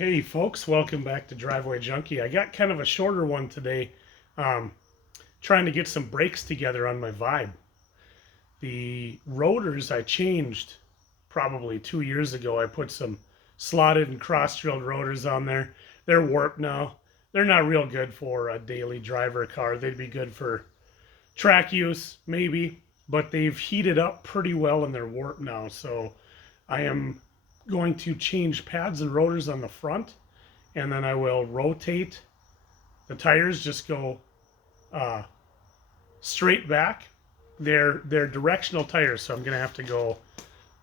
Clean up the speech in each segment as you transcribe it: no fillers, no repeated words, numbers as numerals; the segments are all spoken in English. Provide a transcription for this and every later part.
Hey folks, welcome back to Driveway Junkie. I got kind of a shorter one today, trying to get some brakes together on my Vibe. The rotors I changed probably 2 years ago. I put some slotted and cross-drilled rotors on there. They're warped now. They're not real good for a daily driver car. They'd be good for track use, maybe, but they've heated up pretty well and they're warped now. So I am going to change pads and rotors on the front, and then I will rotate the tires, just go straight back. They're directional tires, so I'm going to have to go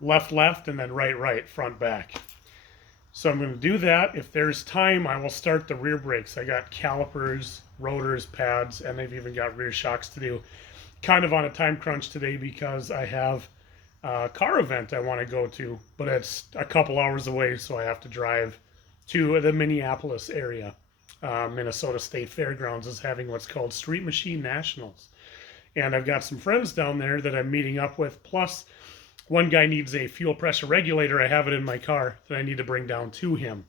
left, and then right, front, back. So I'm going to do that. If there's time, I will start the rear brakes. I got calipers, rotors, pads, and they've even got rear shocks to do. Kind of on a time crunch today because I have a car event I want to go to, but it's a couple hours away, so I have to drive to the Minneapolis area. Minnesota State Fairgrounds is having what's called Street Machine Nationals. And I've got some friends down there that I'm meeting up with, plus one guy needs a fuel pressure regulator. I have it in my car that I need to bring down to him.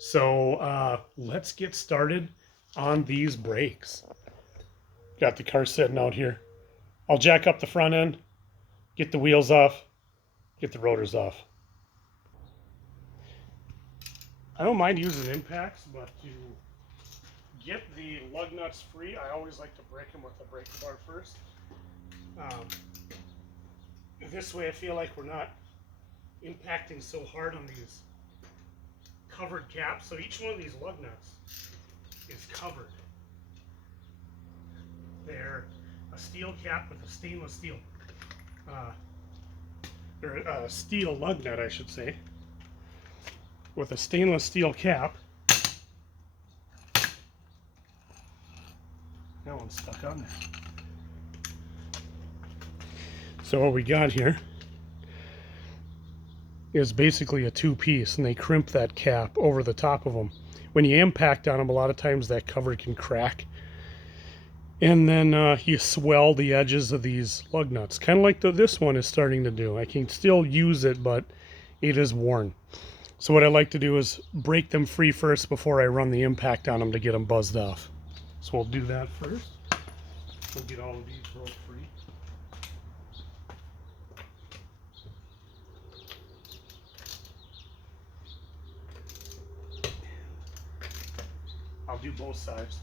So let's get started on these brakes. Got the car sitting out here. I'll jack up the front end, get the wheels off, get the rotors off. I don't mind using impacts, but to get the lug nuts free, I always like to break them with the brake bar first. This way I feel like we're not impacting so hard on these covered caps. So each one of these lug nuts is covered. They're a steel cap with a stainless steel, or a steel lug nut, I should say, with a stainless steel cap. That one's stuck on there. So what we got here is basically a two-piece, and they crimp that cap over the top of them. When you impact on them, a lot of times that cover can crack, and then you swell the edges of these lug nuts, kind of like this one is starting to do. I can still use it, but it is worn. So what I like to do is break them free first before I run the impact on them to get them buzzed off. So we'll do that first. We'll get all of these broke free. I'll do both sides.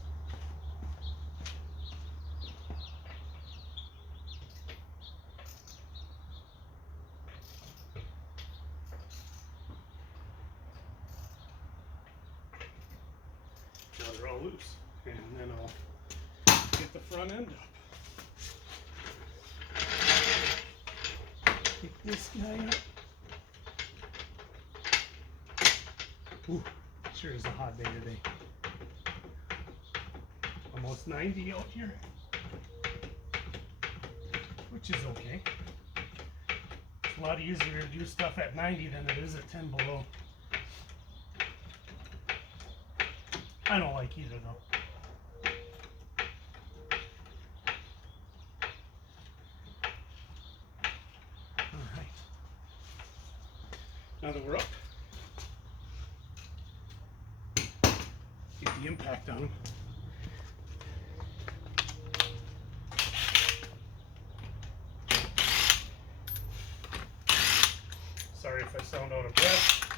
Now they're all loose, and then I'll get the front end up. Pick this guy up. Ooh, sure is a hot day today. Almost 90 out here, which is okay. It's a lot easier to do stuff at 90 than it is at 10 below. I don't like either though. Alright. Now that we're up, get the impact on them. Sorry if I sound out of breath.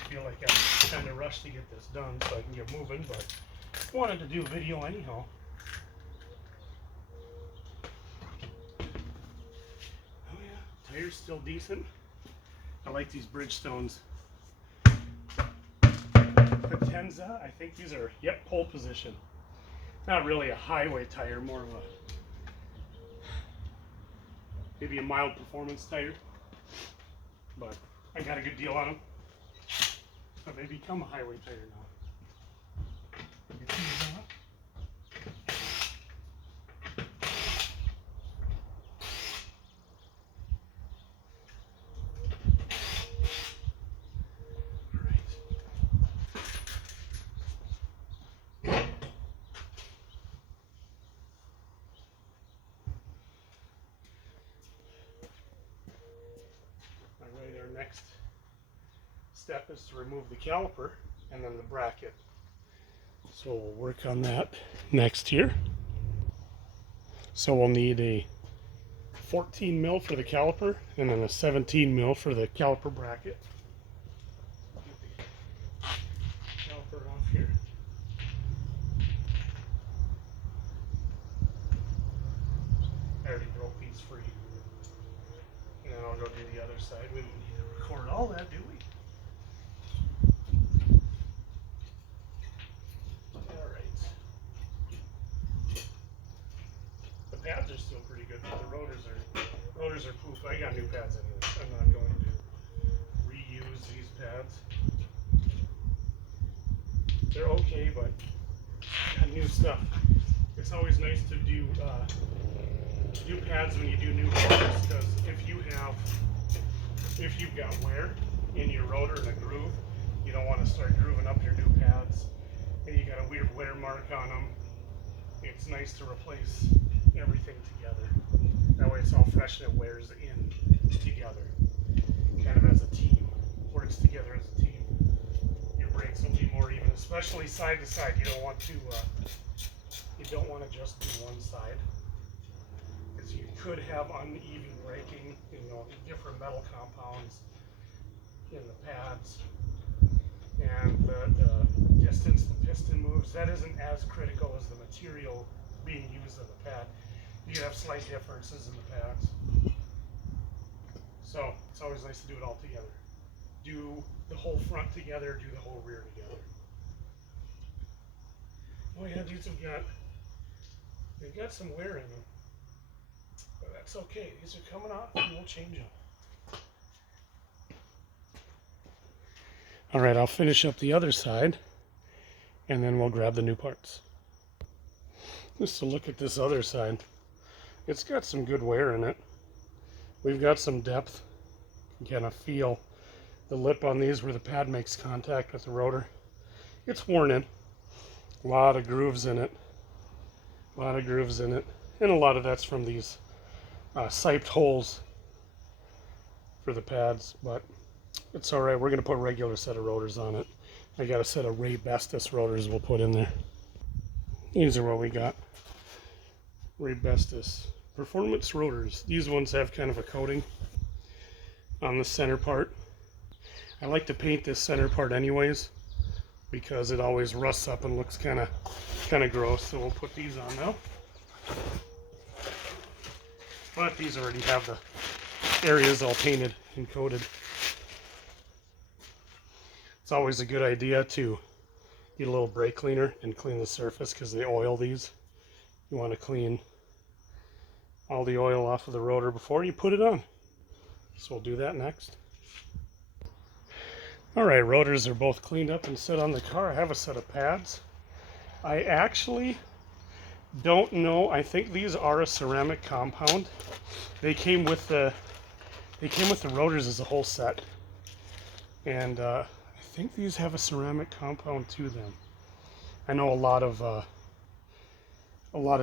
I feel like I'm kind of rushed to get this done so I can get moving, but I wanted to do a video anyhow. Oh yeah, tires still decent. I like these Bridgestones. Potenza, I think these are, yep, pole position. Not really a highway tire, more of a, maybe a mild performance tire. But I got a good deal on them. So they become a highway tire now. Get these off. Our next step is to remove the caliper. and then the bracket. So we'll work on that next here. So we'll need a 14 mil for the caliper and then a 17 mil for the caliper bracket. Get the caliper off here. I already broke these free. And then I'll go do the other side. We don't need to record all that, do we? Pads are still pretty good, but the rotors are poof. I got new pads anyway. I'm not going to reuse these pads. They're okay, but I got new stuff. It's always nice to do new pads when you do new rotors, because if you've got wear in your rotor and a groove, you don't want to start grooving up your new pads, and you got a weird wear mark on them. It's nice to replace everything together. That way it's all fresh and it wears in together. Kind of as a team. Works together as a team. Your brakes will be more even, especially side to side. You don't want to just do one side. Because you could have uneven braking, different metal compounds in the pads. And the distance the piston moves, that isn't as critical as the material being used in the pad. You can have slight differences in the pads. So it's always nice to do it all together. Do the whole front together, do the whole rear together. Oh yeah, they've got some wear in them. But that's okay. These are coming off and we'll change them. All right, I'll finish up the other side and then we'll grab the new parts. Just to look at this other side, it's got some good wear in it. We've got some depth. You can kind of feel the lip on these where the pad makes contact with the rotor. It's worn in. A lot of grooves in it. A lot of grooves in it. And a lot of that's from these siped holes for the pads, but it's all right. We're going to put a regular set of rotors on it. I got a set of Raybestos rotors we'll put in there. These are what we got. Raybestos performance rotors. These ones have kind of a coating on the center part. I like to paint this center part anyways because it always rusts up and looks kind of gross. So we'll put these on now. But these already have the areas all painted and coated. It's always a good idea to get a little brake cleaner and clean the surface because they oil these. You want to clean all the oil off of the rotor before you put it on. So we'll do that next. Alright, rotors are both cleaned up and set on the car. I have a set of pads. I actually don't know. I think these are a ceramic compound. They came with the rotors as a whole set. And I think these have a ceramic compound to them. I know a lot of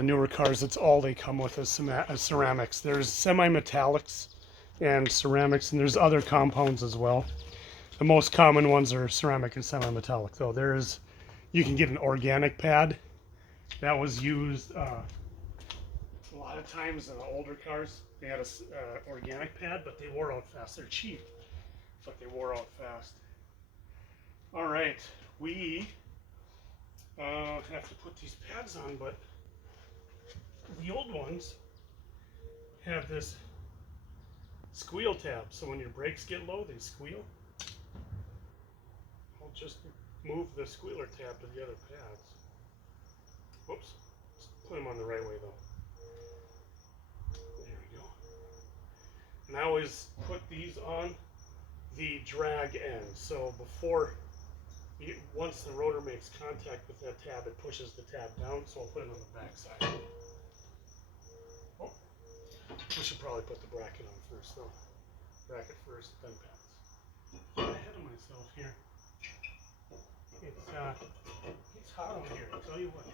newer cars, it's all they come with is ceramics. There's semi-metallics and ceramics, and there's other compounds as well. The most common ones are ceramic and semi-metallic, though. You can get an organic pad. That was used a lot of times in the older cars. They had an organic pad, but they wore out fast. They're cheap, but they wore out fast. All right, we have to put these pads on, but the old ones have this squeal tab, so when your brakes get low, they squeal. I'll just move the squealer tab to the other pads. Whoops, let's put them on the right way though. There we go. And I always put these on the drag end, so once the rotor makes contact with that tab, it pushes the tab down, so I'll put it on the back side. Oh, we should probably put the bracket on first though. Bracket first, then pads. I'm ahead of myself here. It's hot out here, I'll tell you what.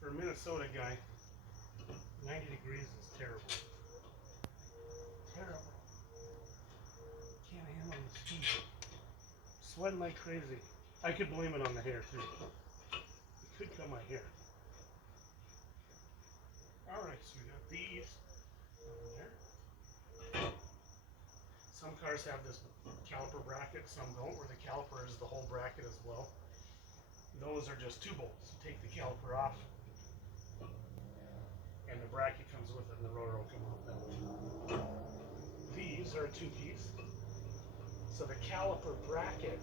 For a Minnesota guy, 90 degrees is terrible. Terrible. Can't handle the heat. Sweating like crazy. I could blame it on the hair too. It could come my hair. Alright, so we got these on there. Some cars have this caliper bracket, some don't, where the caliper is the whole bracket as well. Those are just 2 bolts. You take the caliper off, and the bracket comes with it, and the rotor will come off that way. These are a 2-piece. So the caliper bracket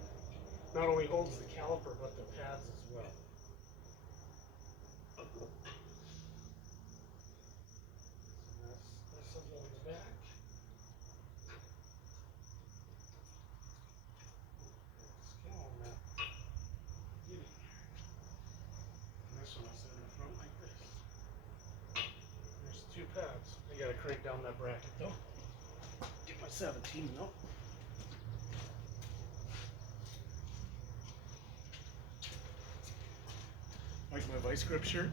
not only holds the caliper, but the pads as well. So that's something on the back. Come on now. Get in here. And this one I set in the front like this. There's 2 pads. I gotta crank down that bracket though. Get my 17 though. Like my vice grip shirt.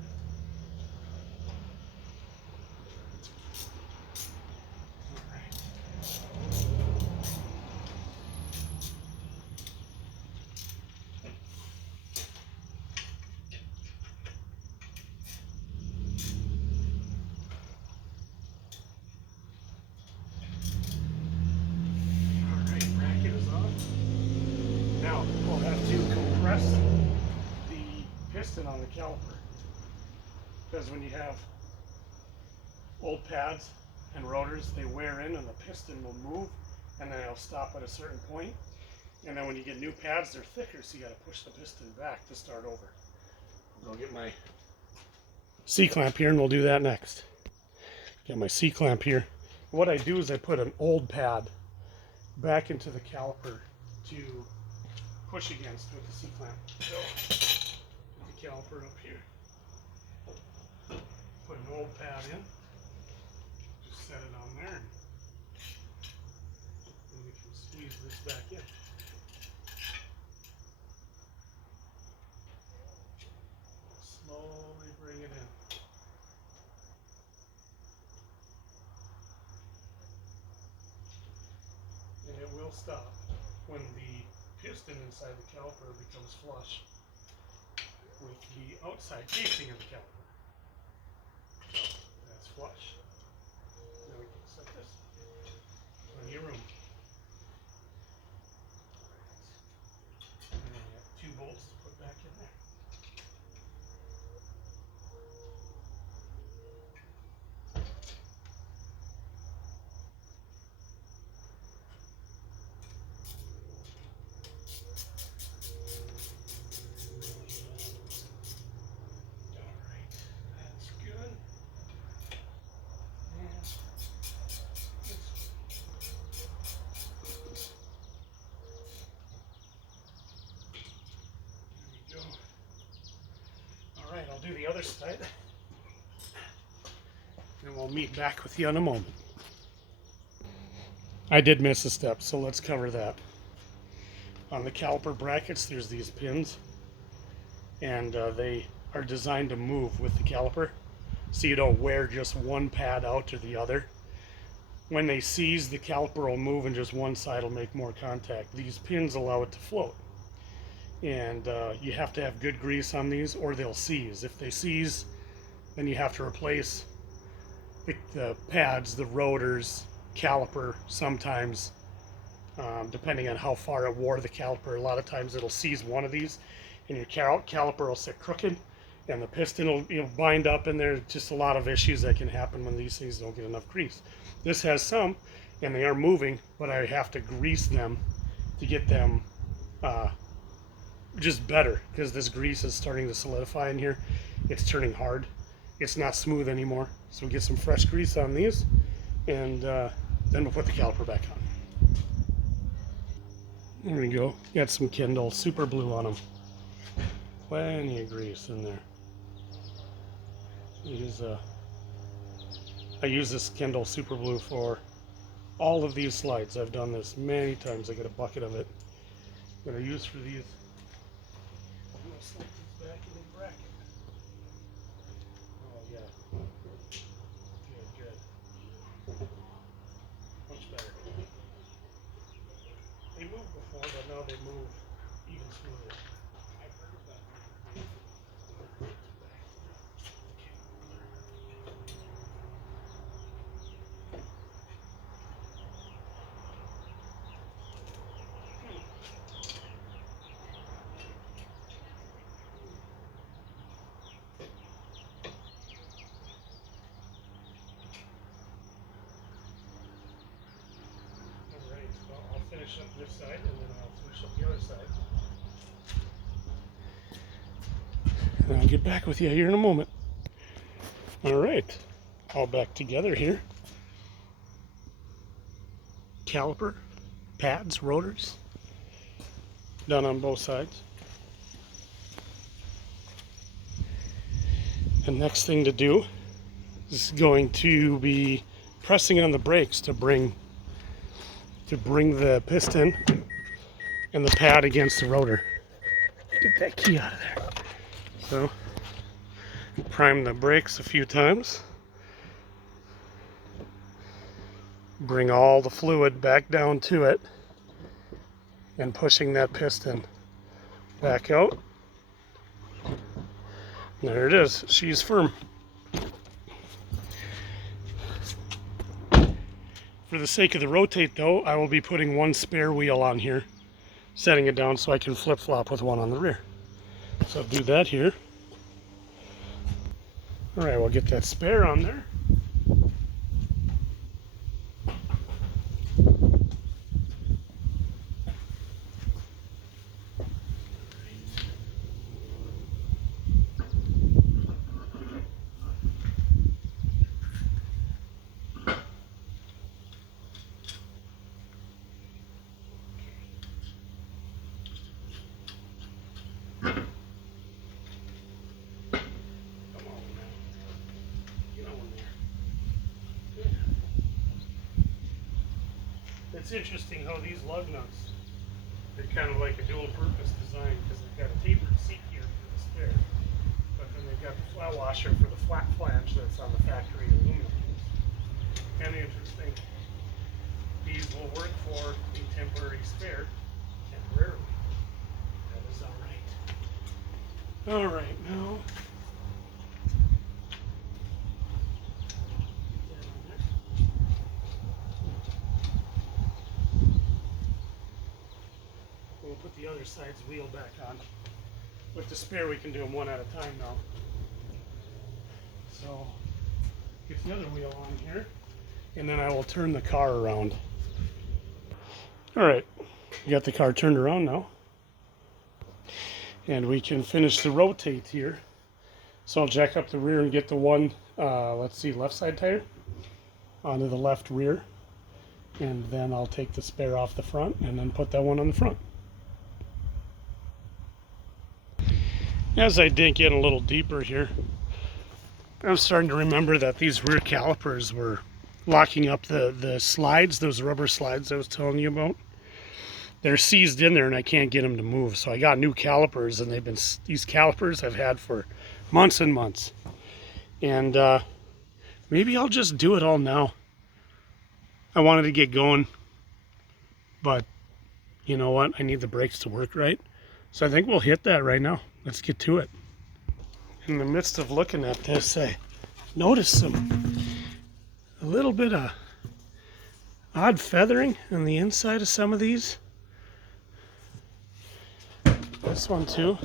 Alright, bracket is on. Now we'll have to compress the piston on the caliper. Because when you have old pads and rotors, they wear in and the piston will move and then it'll stop at a certain point. And then when you get new pads, they're thicker, so you got to push the piston back to start over. I'll go get my C-clamp here and we'll do that next. Got my C-clamp here. What I do is I put an old pad back into the caliper to push against with the C-clamp. So, put the caliper up here. Put an old pad in. Just set it on there. And we can squeeze this back in. Slowly bring it in. And it will stop when the piston inside the caliper becomes flush with the outside casing of the caliper. That's flush. Now we can set this. Plenty of room. And then we have 2 bolts to put back in there. Alright, I'll do the other side. And we'll meet back with you in a moment. I did miss a step, so let's cover that. On the caliper brackets, there's these pins. And they are designed to move with the caliper. So you don't wear just one pad out to the other. When they seize, the caliper will move and just one side will make more contact. These pins allow it to float. And you have to have good grease on these or they'll seize. If they seize, then you have to replace the pads, the rotors, caliper sometimes, depending on how far it wore the caliper. A lot of times it'll seize one of these and your caliper will sit crooked and the piston will bind up, and there's just a lot of issues that can happen when these things don't get enough grease. This has some and they are moving, but I have to grease them to get them just better, because this grease is starting to solidify in here. It's turning hard. It's not smooth anymore. So we get some fresh grease on these, and then we'll put the caliper back on. There we go. Got some Kendall Super Blue on them. Plenty of grease in there. I use this Kendall Super Blue for all of these slides. I've done this many times. I get a bucket of it that I use for these. I'm going to slip these back in the bracket. Oh yeah. Good. Much better. They moved before, but now they move even smoother. finish up this side, and then I'll finish up the other side. And I'll get back with you here in a moment. All right, all back together here. Caliper, pads, rotors, done on both sides. The next thing to do is going to be pressing on the brakes to bring the piston and the pad against the rotor. Get that key out of there. So, prime the brakes a few times. Bring all the fluid back down to it and pushing that piston back out. There it is. She's firm. For the sake of the rotate though, I will be putting one spare wheel on here, setting it down so I can flip-flop with one on the rear. So I'll do that here. All right, we'll get that spare on there. It's interesting how these lug nuts, they're kind of like a dual purpose design because they've got a tapered seat here for the spare, but then they've got the flat washer for the flat flange that's on the factory aluminum piece. Kind of interesting. These will work for a temporary spare, temporarily. That is alright. Alright, now we'll put the other side's wheel back on. With the spare, we can do them one at a time now. So, get the other wheel on here, and then I will turn the car around. Alright, we got the car turned around now. And we can finish the rotate here. So I'll jack up the rear and get the one, let's see, left side tire onto the left rear. And then I'll take the spare off the front and then put that one on the front. As I dig in a little deeper here, I'm starting to remember that these rear calipers were locking up the slides, those rubber slides I was telling you about. They're seized in there and I can't get them to move. So I got new calipers, and these calipers I've had for months and months. And maybe I'll just do it all now. I wanted to get going, but you know what? I need the brakes to work right. So I think we'll hit that right now. Let's get to it. In the midst of looking at this, I noticed a little bit of odd feathering on the inside of some of these. This one too.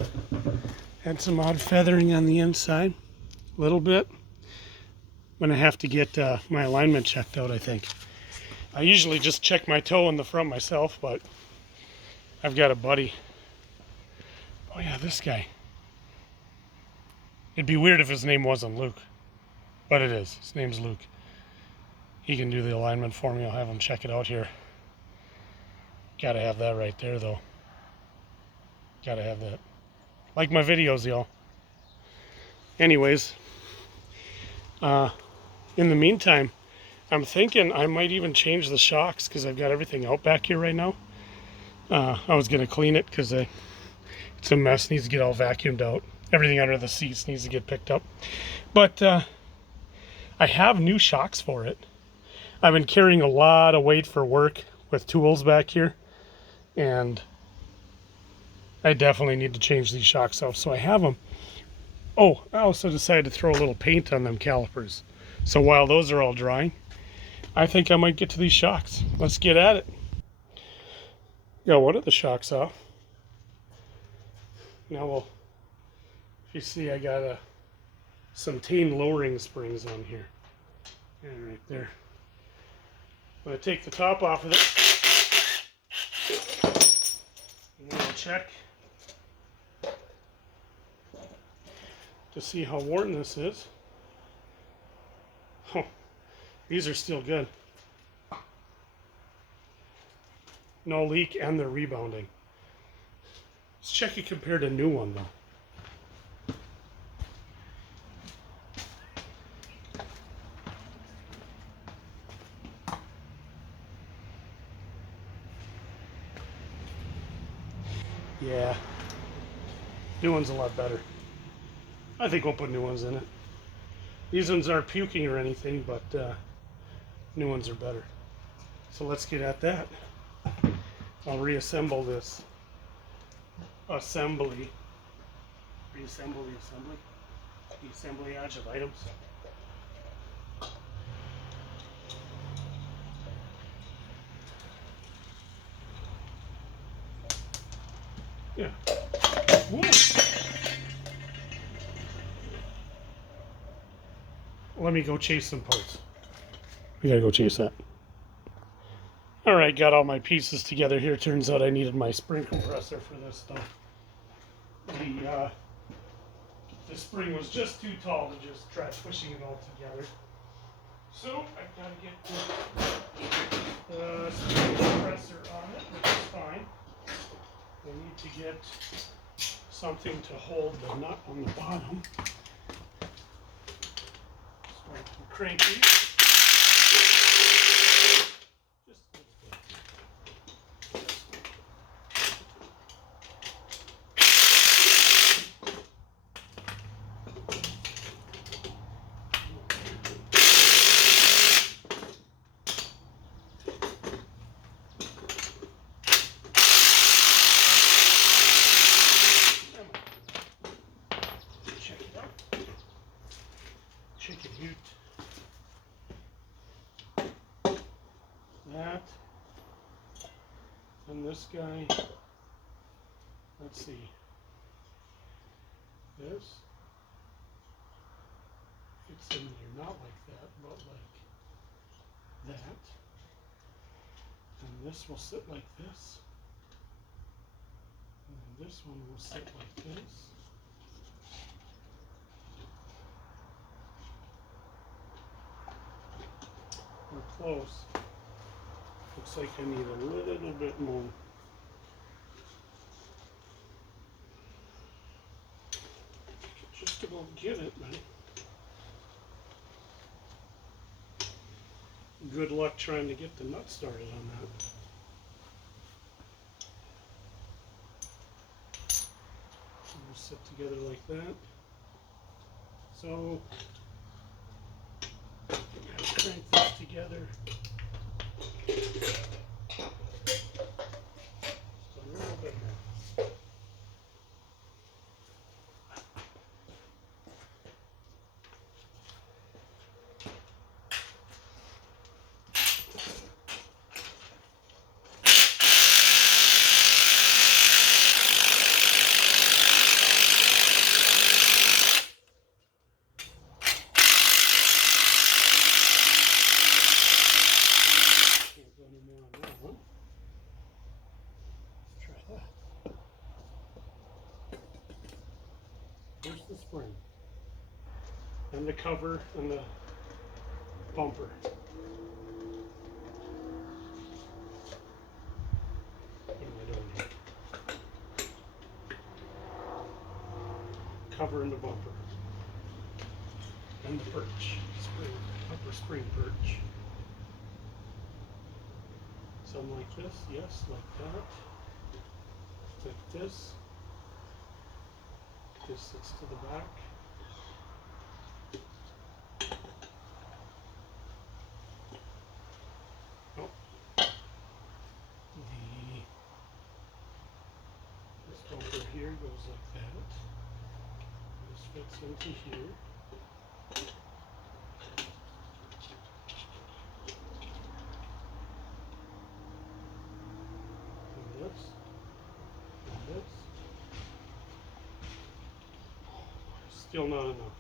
Had some odd feathering on the inside. A little bit. I'm going to have to get my alignment checked out, I think. I usually just check my toe in the front myself, but I've got a buddy. Oh yeah, this guy. It'd be weird if his name wasn't Luke, but it is. His name's Luke. He can do the alignment for me. I'll have him check it out here. Gotta have that right there, though. Gotta have that. Like my videos, y'all. Anyways, in the meantime, I'm thinking I might even change the shocks because I've got everything out back here right now. I was going to clean it because it's a mess. Needs to get all vacuumed out. Everything under the seats needs to get picked up. But I have new shocks for it. I've been carrying a lot of weight for work with tools back here. And I definitely need to change these shocks out. So I have them. Oh, I also decided to throw a little paint on them calipers. So while those are all drying, I think I might get to these shocks. Let's get at it. Got one of the shocks off. Now if you see, I got some Tane lowering springs on here. And right there. I'm going to take the top off of it. And we'll check to see how worn this is. Oh, these are still good. No leak and they're rebounding. Let's check it compared to a new one though. Yeah, new one's a lot better. I think we'll put new ones in it. These ones aren't puking or anything, but new ones are better. So let's get at that. I'll reassemble this assembly. Reassemble the assembly. The assemblage of items. Yeah. Whoa. Let me go chase some parts. We gotta go chase that. All right, got all my pieces together here. Turns out I needed my spring compressor for this stuff. The spring was just too tall to just try pushing it all together. So I gotta get the spring compressor on it, which is fine. I need to get something to hold the nut on the bottom. So I can crank these. Just check it out. Check it out. That. And this guy. Let's see. This fits in there, not like that, but like that. And this will sit like this. And this one will sit like this. We're close. Looks like I need a little bit more. Just about get it, man. Good luck trying to get the nut started on that. We'll sit together like that. So, crank this together. Just a little bit more. Here's the spring, and the cover, and the bumper. What am I doing here? Cover and the bumper, and the perch, spring, upper spring perch. Some like this, yes, like that, like this. This sits to the back. Oh. This bumper here goes like that. This fits into here. And this. And this. Still not enough.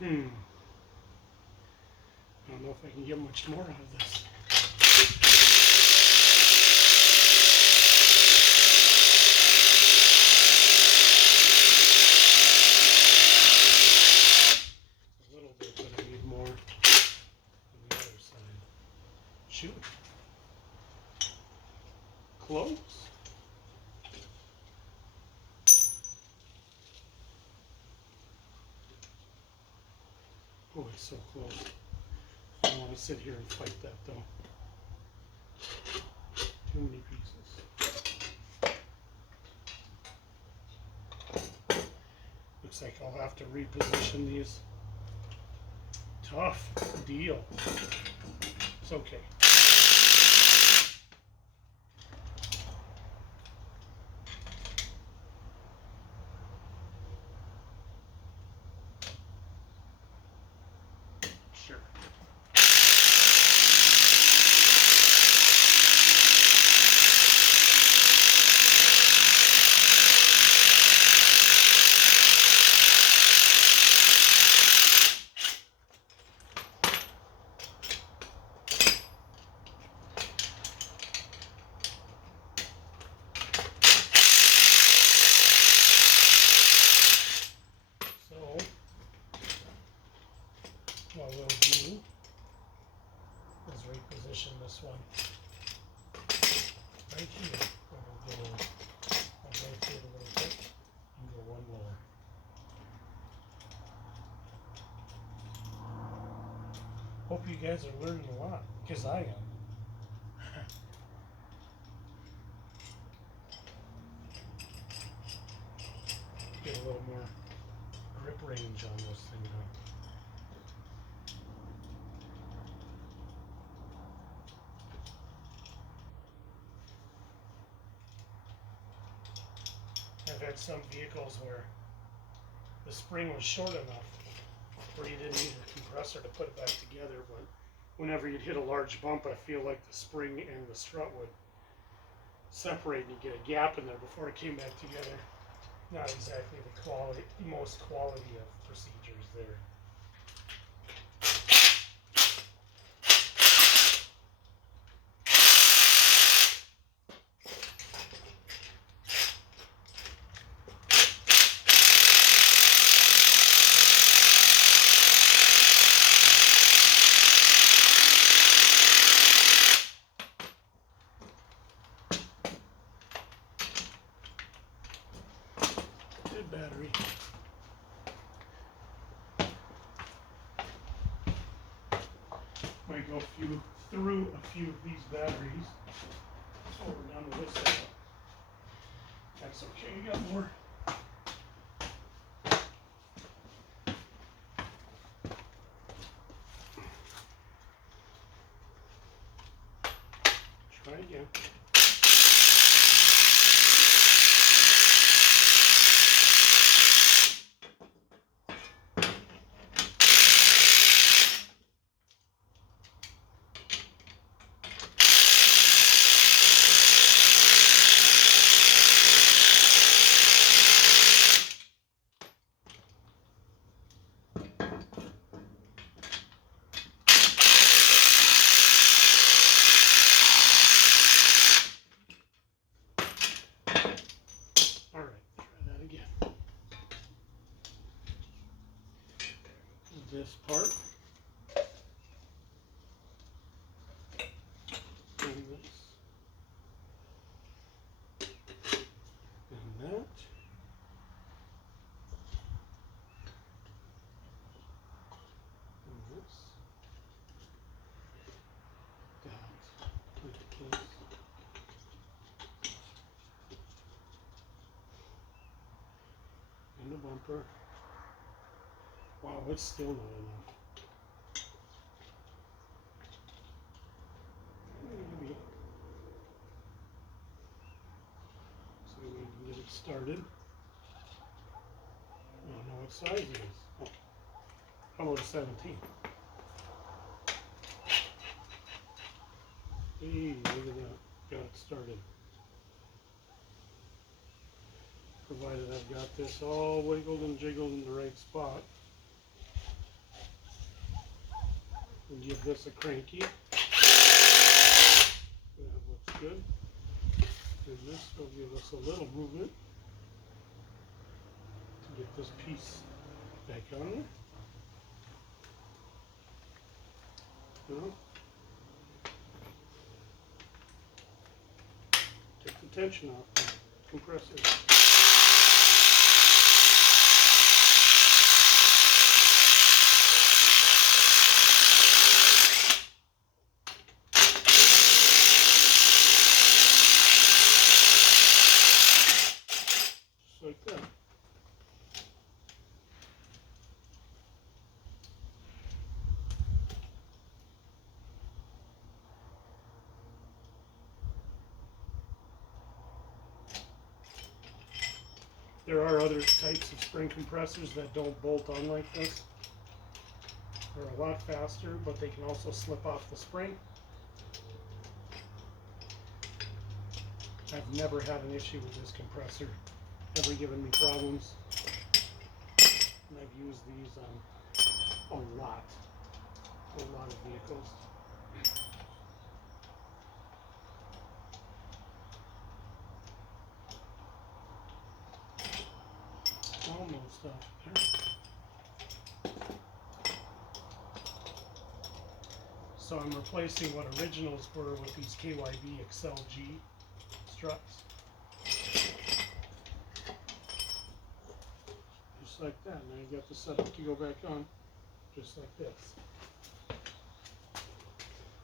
I don't know if I can get much more out of this. A little bit, but I need more on the other side. Shoot. Close. Oh, it's so close. I don't want to sit here and fight that though. Too many pieces. Looks like I'll have to reposition these. Tough deal. It's okay. Sure. What we'll do is reposition this one right here. We'll go, I'll rotate a little bit and go one lower. Hope you guys are learning a lot, because I am. Get a little more grip range on this thing now. I've had some vehicles where the spring was short enough where you didn't need a compressor to put it back together, but whenever you'd hit a large bump, I feel like the spring and the strut would separate and you get a gap in there before it came back together. Not exactly the most quality of procedures there. Good battery. Might go through a few of these batteries before we're done with this setup. That's okay, we got more. Try again. This part and this and that and this that like this. And the bumper. Wow, it's still not enough. Maybe. So we need to get it started. I don't know what size it is. Oh, how about 17? Hey, look at that. Got it started. Provided I've got this all wiggled and jiggled in the right spot. We'll give this a cranky. That looks good. And this will give us a little movement to get this piece back on there. Now, take the tension off the compressor. Like that. There are other types of spring compressors that don't bolt on like this. They're a lot faster, but they can also slip off the spring. I've never had an issue with this compressor. Never given me problems. And I've used these on a lot of vehicles. Almost up there. So I'm replacing what originals were with these KYB XLG struts. Just like that. Now you got the setup to go back on, just like this.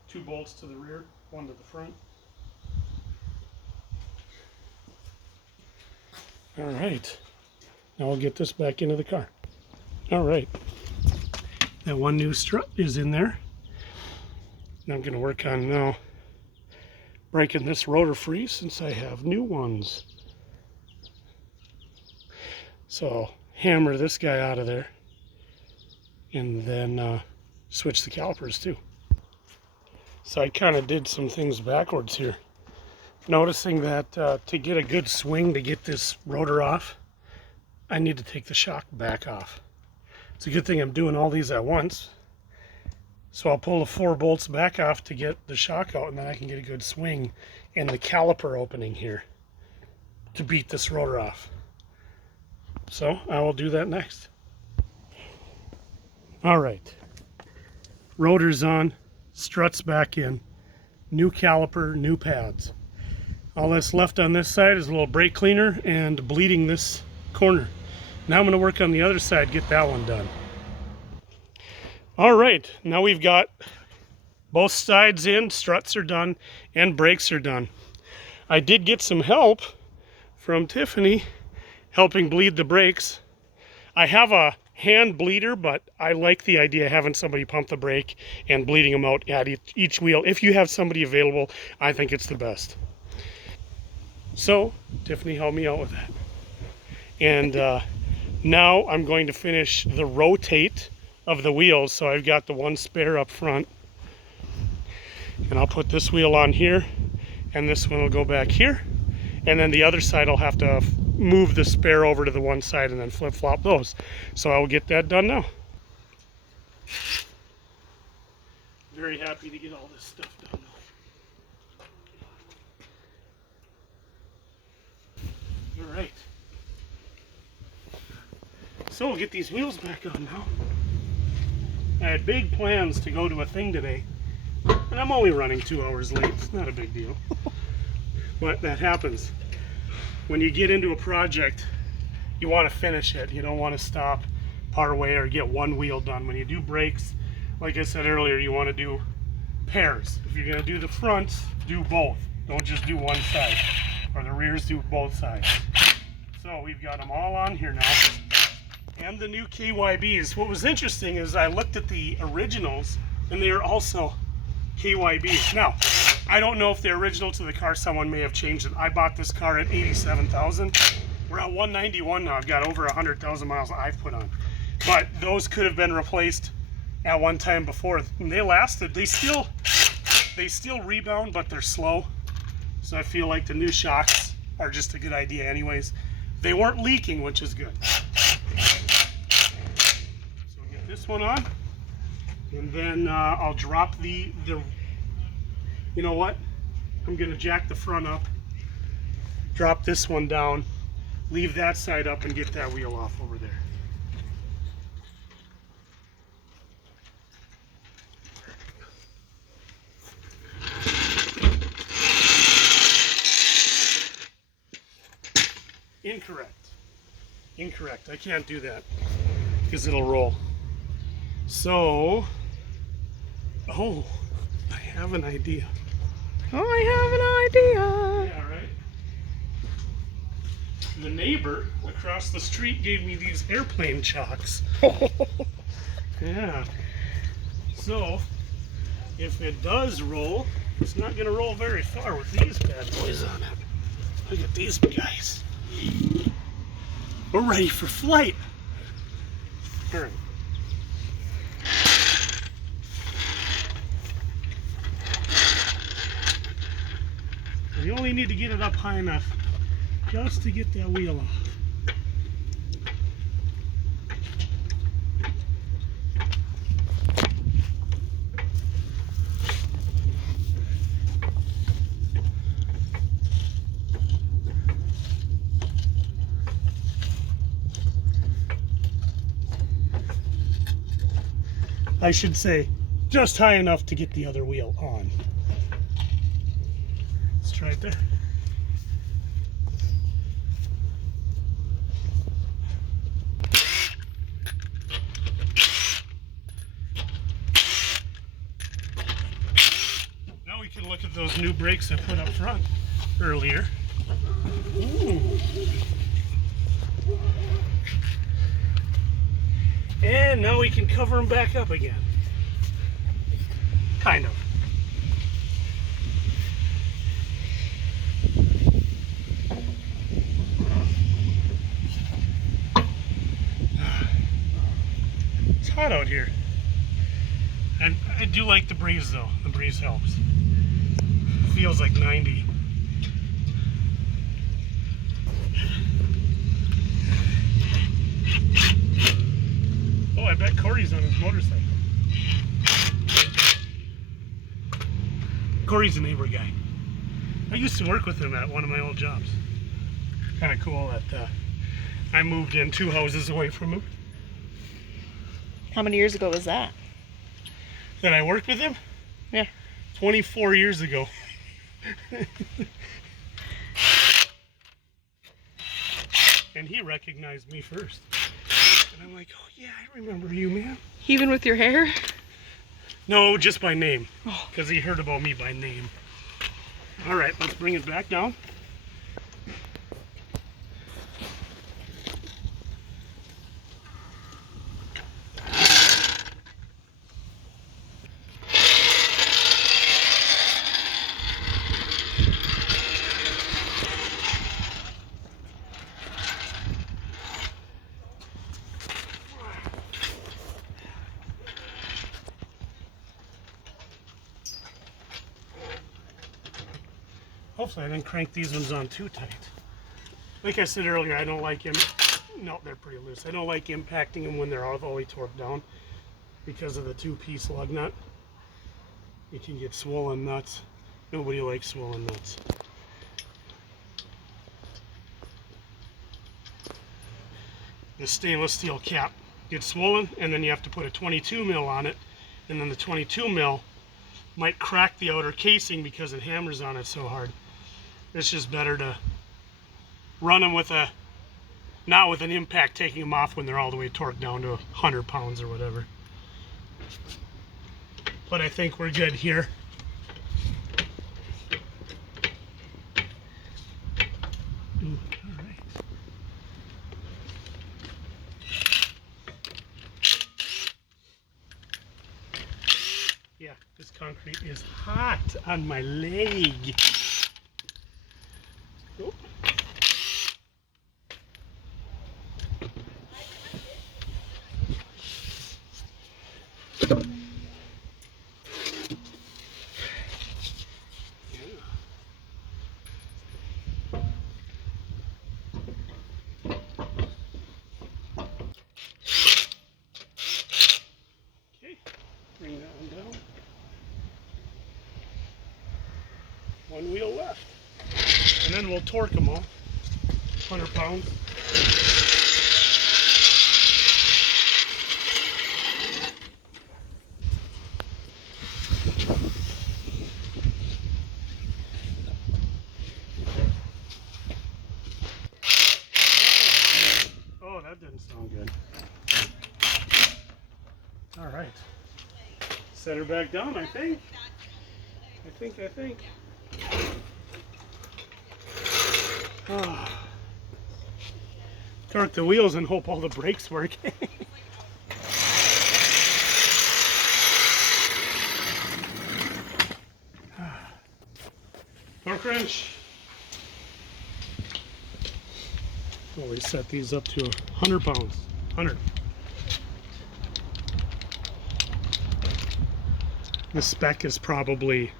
2 bolts to the rear, 1 to the front. All right. Now we'll get this back into the car. All right. That one new strut is in there. Now I'm going to work on now breaking this rotor free since I have new ones. So hammer this guy out of there and then switch the calipers too. So I kind of did some things backwards here. Noticing that to get a good swing to get this rotor off, I need to take the shock back off. It's a good thing I'm doing all these at once. So I'll pull the 4 bolts back off to get the shock out, and then I can get a good swing in the caliper opening here to beat this rotor off. So I will do that next. All right. Rotor's on, struts back in, new caliper, new pads. All that's left on this side is a little brake cleaner and bleeding this corner. Now I'm going to work on the other side, get that one done. All right, now we've got both sides in, struts are done, and brakes are done. I did get some help from Tiffany helping bleed the brakes. I have a hand bleeder, but I like the idea of having somebody pump the brake and bleeding them out at each wheel. If you have somebody available, I think it's the best. So Tiffany helped me out with that. And now I'm going to finish the rotate of the wheels. So I've got the one spare up front. And I'll put this wheel on here, and this one will go back here. And then the other side I'll have to move the spare over to the one side and then flip-flop those. So I will get that done now. Very happy to get all this stuff done. All right. So we'll get these wheels back on now. I had big plans to go to a thing today, and I'm only running 2 hours late. It's not a big deal. But that happens. When you get into a project, you want to finish it. You don't want to stop part way or get one wheel done. When you do brakes, like I said earlier, you want to do pairs. If you're going to do the fronts, do both. Don't just do one side. Or the rears, do both sides. So we've got them all on here now. And the new KYBs. What was interesting is I looked at the originals, and they are also KYBs. Now, I don't know if they're original to the car. Someone may have changed it. I bought this car at 87,000. We're at 191 now. I've got over 100,000 miles I've put on. But those could have been replaced at one time before. And they lasted. They still rebound, but they're slow. So I feel like the new shocks are just a good idea anyways. They weren't leaking, which is good. So get this one on. And then I'll drop the, you know what? I'm gonna jack the front up, drop this one down, leave that side up and get that wheel off over there. Incorrect. I can't do that because it'll roll. So, oh, I have an idea. Yeah, right? The neighbor across the street gave me these airplane chocks. Yeah. So, if it does roll, it's not going to roll very far with these bad boys on it. Look at these guys. We're ready for flight. All right. You only need to get it up high enough just to get that wheel off. I should say, just high enough to get the other wheel on. Let's try it there. Now we can look at those new brakes I put up front earlier. Ooh. And now we can cover them back up again. Kind of. It's hot out here. I do like the breeze though. The breeze helps. Feels like 90. Oh, I bet Corey's on his motorcycle. Corey's a neighbor guy. I used to work with him at one of my old jobs. Kind of cool that I moved in 2 houses away from him. How many years ago was that? That I worked with him? Yeah. 24 years ago. And he recognized me first. And I'm like, oh yeah, I remember you, man. Even with your hair? No, just by name. Because he heard about me by name. All right, let's bring it back down. Hopefully I didn't crank these ones on too tight. Like I said earlier, I don't like him. No, they're pretty loose. I don't like impacting them when they're all the way torqued down because of the 2-piece lug nut. You can get swollen nuts. Nobody likes swollen nuts. The stainless steel cap gets swollen, and then you have to put a 22 mil on it, and then the 22 mil might crack the outer casing because it hammers on it so hard. It's just better to run them with not with an impact taking them off when they're all the way torqued down to 100 pounds or whatever. But I think we're good here. Ooh, all right. Yeah, this concrete is hot on my leg. Oh. One wheel left. And then we'll torque them all. 100 pounds. Oh, that didn't sound good. All right. Set her back down, I think. I think. Ah. Torque the wheels and hope all the brakes work. Torque wrench. Always set these up to 100 pounds. 100. The spec is probably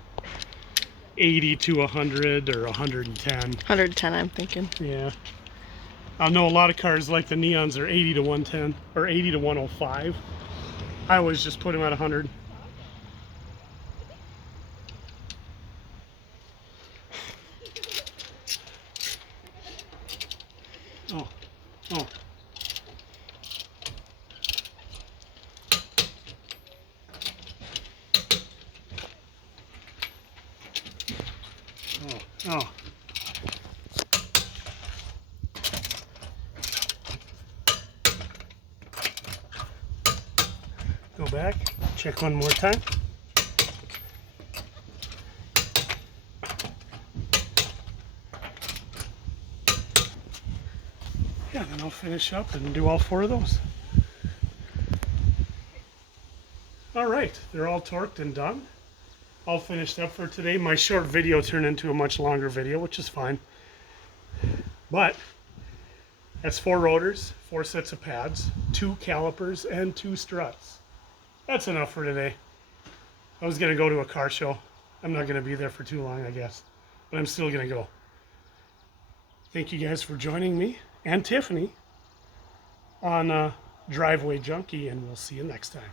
80 to 100 or 110. 110, I'm thinking. Yeah. I know a lot of cars like the Neons are 80 to 110 or 80 to 105. I always just put them at 100. Oh. Oh. Oh. Go back, check one more time. Yeah, then I'll finish up and do all 4 of those. All right, they're all torqued and done. All finished up for today. My short video turned into a much longer video, which is fine. But that's 4 rotors, 4 sets of pads, 2 calipers, and 2 struts. That's enough for today. I was going to go to a car show. I'm not going to be there for too long, I guess. But I'm still going to go. Thank you guys for joining me and Tiffany on Driveway Junkie, and we'll see you next time.